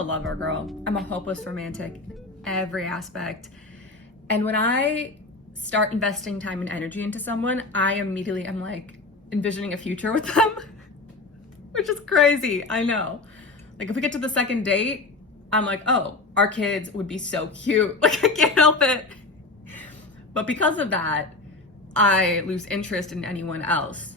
a lover girl. I'm a hopeless romantic in every aspect. And when I start investing time and energy into someone, I immediately am like envisioning a future with them, which is crazy. I know. Like if we get to the second date, I'm like, oh, our kids would be so cute. Like I can't help it. But because of that, I lose interest in anyone else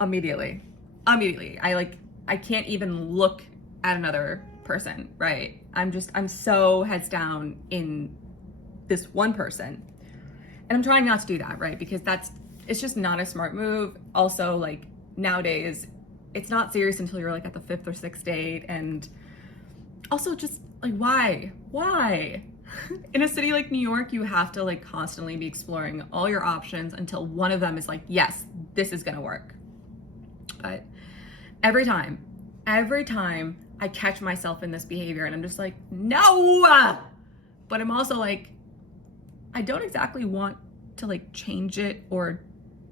immediately. I can't even look at another person, right? I'm so heads down in this one person. And I'm trying not to do that, right? Because it's just not a smart move. Also, like nowadays, it's not serious until you're like at the 5th or 6th date. And also just like, why? In a city like New York, you have to like constantly be exploring all your options until one of them is like, yes, this is gonna work. But every time I catch myself in this behavior and I'm just like, no! But I'm also like, I don't exactly want to like change it or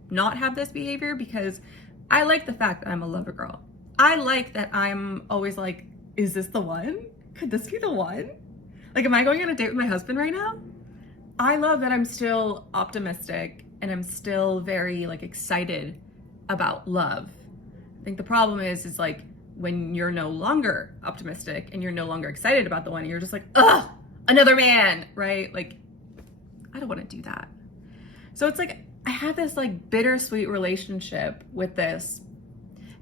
not have this behavior because I like the fact that I'm a lover girl. I like that I'm always like, is this the one? Could this be the one? Like, am I going on a date with my husband right now? I love that I'm still optimistic and I'm still very like excited about love. I think the problem is like when you're no longer optimistic and you're no longer excited about the one, you're just like, ugh, another man, right? Like, I don't want to do that. So it's like, I have this like bittersweet relationship with this.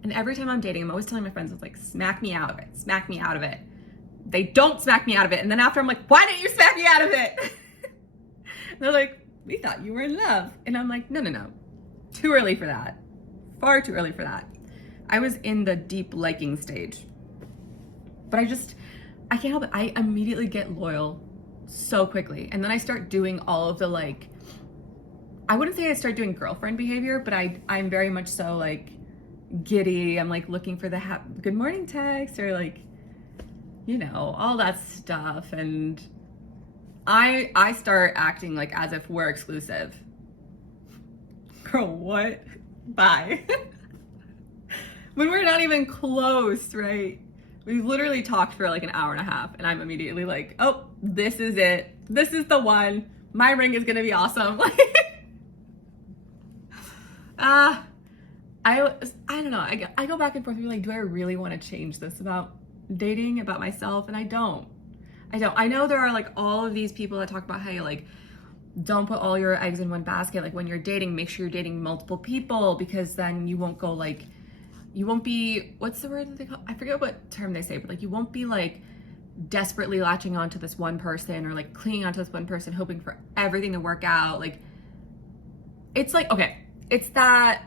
And every time I'm dating, I'm always telling my friends, it's like, smack me out of it, smack me out of it. They don't smack me out of it. And then after I'm like, why didn't you smack me out of it? And they're like, we thought you were in love. And I'm like, no. Too early for that. Far too early for that. I was in the deep liking stage. But I can't help it. I immediately get loyal so quickly. And then I start doing all of the like, I wouldn't say I start doing girlfriend behavior, but I'm very much so like giddy. I'm like looking for the good morning text or like, you know, all that stuff. And I start acting like as if we're exclusive. Girl, what? Bye. When we're not even close, right? We've literally talked for like an hour and a half and I'm immediately like, oh, this is it. This is the one. My ring is gonna be awesome. I don't know. I go back and forth. Like, do I really want to change this about dating, about myself? And I don't. I know there are like all of these people that talk about how you like don't put all your eggs in one basket. Like when you're dating, make sure you're dating multiple people because then you won't go like, you won't be, what's the word that they call? I forget what term they say, but like you won't be like desperately latching onto this one person or like clinging onto this one person, hoping for everything to work out. Like, it's like, okay, it's that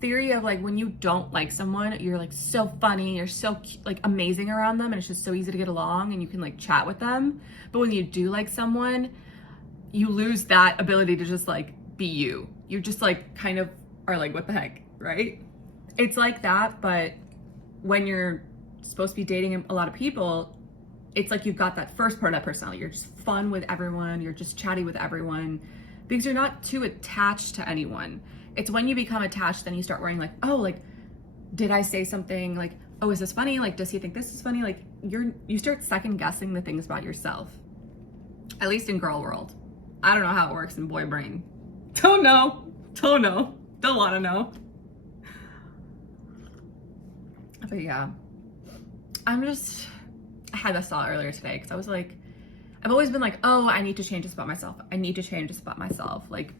theory of like when you don't like someone, you're like so funny, you're so like amazing around them and it's just so easy to get along and you can like chat with them. But when you do like someone, you lose that ability to just like be you. You just like kind of are like, what the heck, right? It's like that, but when you're supposed to be dating a lot of people, it's like you've got that first part of that personality. You're just fun with everyone, you're just chatty with everyone because you're not too attached to anyone. It's when you become attached, then you start worrying like, oh, like, did I say something? Like, oh, is this funny? Like, does he think this is funny? Like, you start second guessing the things about yourself. At least in girl world. I don't know how it works in boy brain. Don't know. Don't want to know. But yeah, I had this thought earlier today because I was like, I've always been like, oh, I need to change this about myself. Like,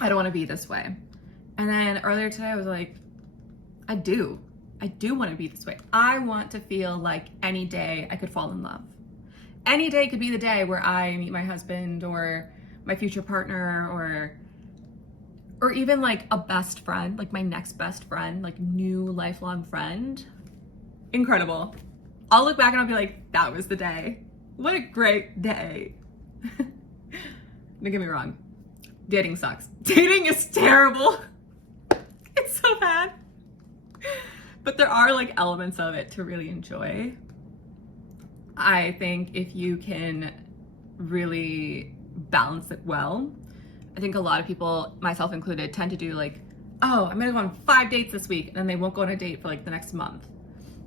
I don't want to be this way. And then earlier today, I was like, I do want to be this way. I want to feel like any day I could fall in love. Any day could be the day where I meet my husband or my future partner or even like a best friend, like my next best friend, like new lifelong friend. Incredible. I'll look back and I'll be like, that was the day. What a great day. Don't get me wrong. Dating sucks. Dating is terrible. It's so bad. But there are like elements of it to really enjoy. I think if you can really balance it well, I think a lot of people, myself included, tend to do like, oh, I'm gonna go on 5 dates this week, and then they won't go on a date for like the next month.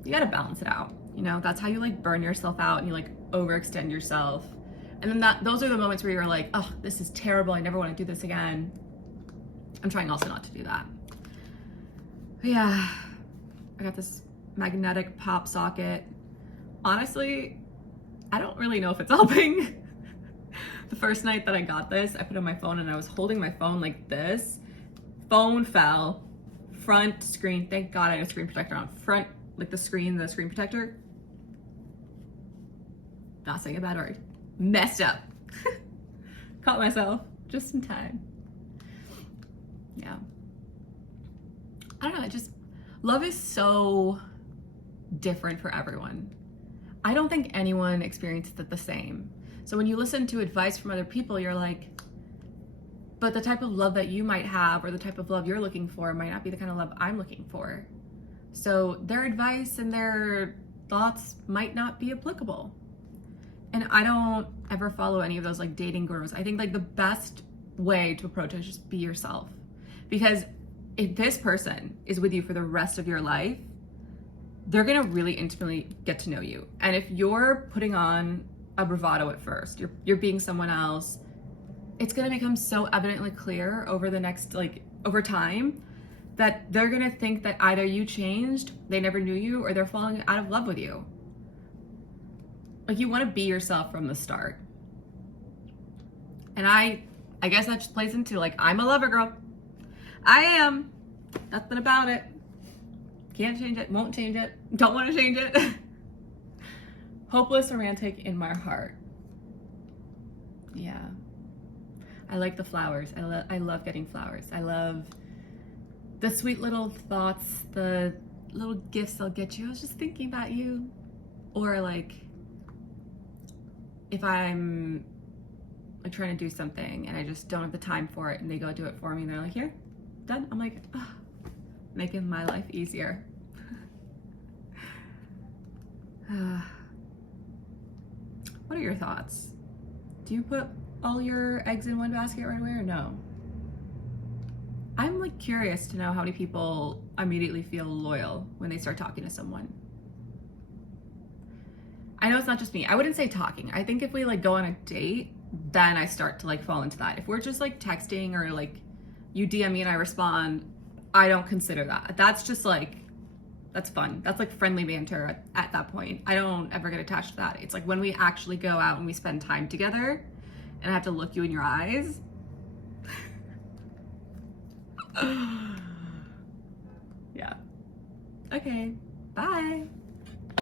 You gotta balance it out. You know, that's how you like burn yourself out and you like overextend yourself. And then those are the moments where you're like, oh, this is terrible. I never want to do this again. I'm trying also not to do that. But yeah, I got this magnetic pop socket. Honestly, I don't really know if it's helping. The first night that I got this, I put it on my phone and I was holding my phone like this. Phone fell. Front screen, thank God I had a screen protector on. Front, like the screen protector. Not saying a bad word. Messed up. Caught myself just in time. Yeah. I don't know, love is so different for everyone. I don't think anyone experiences it the same. So when you listen to advice from other people, you're like, but the type of love that you might have or the type of love you're looking for might not be the kind of love I'm looking for. So their advice and their thoughts might not be applicable. And I don't ever follow any of those like dating gurus. I think like the best way to approach it is just be yourself. Because if this person is with you for the rest of your life, they're gonna really intimately get to know you. And if you're putting on a bravado at first, you're being someone else, it's gonna become so evidently clear over time that they're gonna think that either you changed, they never knew you, or they're falling out of love with you. Like you wanna be yourself from the start. And I guess that just plays into like, I'm a lover girl. I am. Nothing about it. Can't change it, won't change it, don't wanna change it. Hopeless romantic in my heart. Yeah. I like the flowers. I love getting flowers. I love the sweet little thoughts, the little gifts they'll get you. I was just thinking about you. Or like, if I'm like trying to do something and I just don't have the time for it and they go do it for me and they're like, here, done. I'm like, oh, making my life easier. What are your thoughts? Do you put all your eggs in one basket right away or no? I'm like curious to know how many people immediately feel loyal when they start talking to someone. I know it's not just me. I wouldn't say talking. I think if we like go on a date, then I start to like fall into that. If we're just like texting or like you DM me and I respond, I don't consider that. That's just like, that's fun. That's like friendly banter at that point. I don't ever get attached to that. It's like when we actually go out and we spend time together and I have to look you in your eyes. Yeah. Okay, bye.